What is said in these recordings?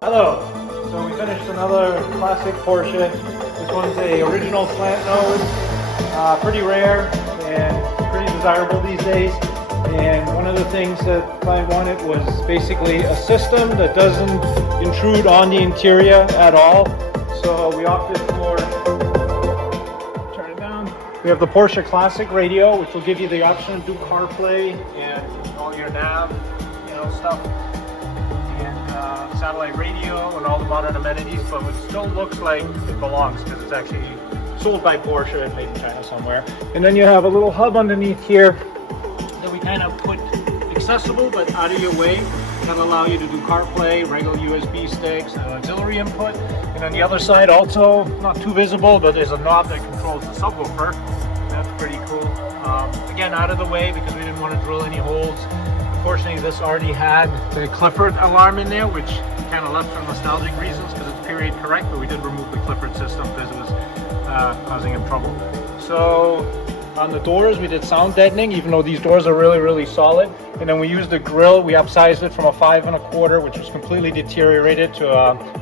Hello. So we finished another classic Porsche. This one's a original slant nose, pretty rare and pretty desirable these days. And one of the things that the client wanted was basically a system that doesn't intrude on the interior at all. So we opted for, turn it down. We have the Porsche Classic radio, which will give you the option to do CarPlay and all your nav, stuff. Satellite radio and all the modern amenities, but it still looks like it belongs because it's actually sold by Porsche and made in China somewhere. And then you have a little hub underneath here that we kind of put accessible but out of your way. That'll allow you to do CarPlay, regular USB sticks, and auxiliary input. And on the other side also, not too visible, but there's a knob that controls the subwoofer. That's pretty cool. Again, out of the way because we didn't want to drill any holes. Unfortunately, this already had the Clifford alarm in there, which kind of left for nostalgic reasons because it's period correct, but we did remove the Clifford system because it was causing him trouble. So on the doors, we did sound deadening, even though these doors are really, really solid. And then we used the grill. We upsized it from a 5 1/4, which was completely deteriorated, to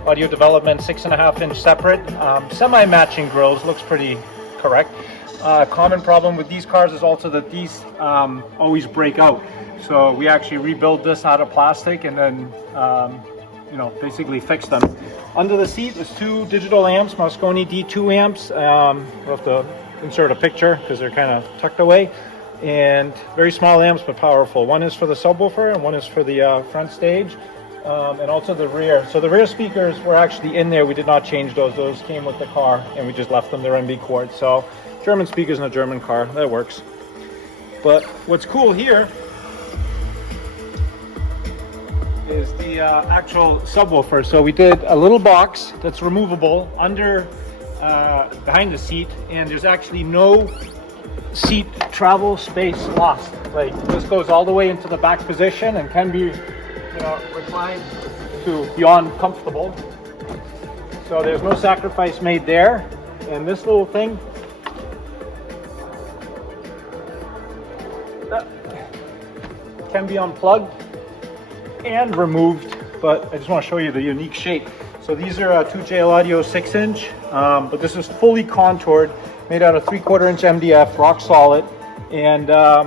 Audio Development 6.5-inch separate. Semi-matching grills, looks pretty correct. Common problem with these cars is also that these always break out. So we actually rebuilt this out of plastic and then, basically fixed them. Under the seat is 2 digital amps, Mosconi D2 amps. We'll have to insert a picture because they're kind of tucked away. And very small amps, but powerful. One is for the subwoofer and one is for the front stage. And also the rear. So the rear speakers were actually in there. We did not change those. Those came with the car and we just left them. They're MB cord. So German speakers in a German car, that works. But what's cool here is the actual subwoofer. So we did a little box that's removable under behind the seat, and there's actually no seat travel space lost. Like, this goes all the way into the back position and can be reclined to beyond comfortable. So there's no sacrifice made there. And this little thing can be unplugged and removed, but I just want to show you the unique shape. So these are 2JL Audio 6-inch, but this is fully contoured, made out of 3/4 inch MDF, rock solid, and